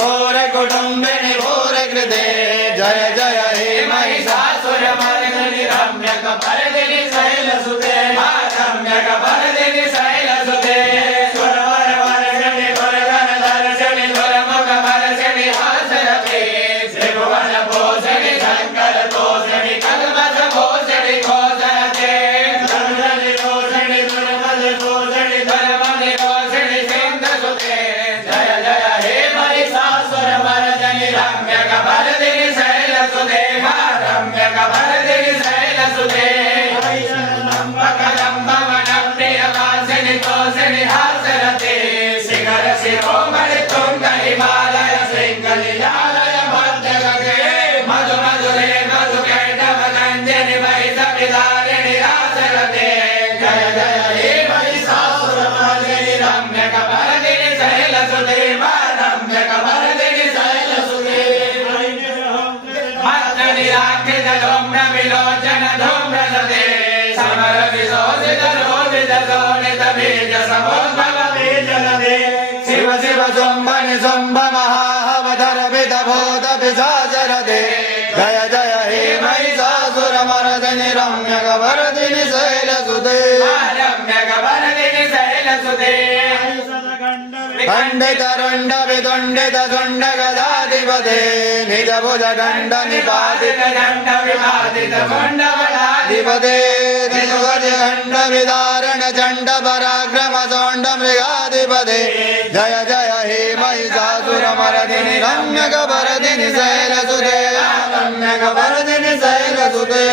भोर कुटुम्बिनि भोर कृते जय जय हे महिषासुरमर्दिनि रम्यकपर्दिनि शैलसुते रम्यकपर्दिनि शैलसुते सुरवरवर्षिणि दुर्धरधर्षिणि दुर्मुखवर्षिणि हासरते त्रिभुवनभूषिणि शङ्करतोषिणि कल्मषभूषिणि घोषरते धर्मनिरोषिणि दुर्मदभूषिणि धर्मनिरोषिणि सिन्धुसुते जय जय हे महिषासुरमर्दिनि रम्यकपर्दिनि शैलसुते रम्यकपर्दिनि शैलसुते प्रियवासिनि तोषिणि हासरते शिखर शिरोमणि तुंग हिमालय शृङ्गलिलालय मध्यगते मधु मधुरे मधुकैटभ गञ्जनि महिषविदारिणि हासरते जय जय हे महिषासुरमर्दिनि रम्यकपर्दिनि शैलसुते रम्यकपर्दिनि शैलसुते मत्तनिराकृत धूम्र विलोचन धूम्रसते समर विशोषित रोदित शोणित बीज समुद्भव बीजलते शिव शिव शुम्भनि शुम्भ महावधर विद भूत पिशाचरते जय जय हे महिषासुरमर्दिनि रम्यकपर्दिनि शैलसुते रम्यकपर्दिनि शैलसुते खण्डित रुण्ड विदुण्डित शुण्ड गदाधिपते निज भुज दण्ड निपातित दण्ड विपातित मुण्डबलाधिपते निज भुज दण्ड विदारण चण्ड पराक्रम शोण्ड मृगाधिपते जय जय हे महिषासुरमर्दिनि रम्यकपर्दिनि शैलसुते रम्यकपर्दिनि शैलसुते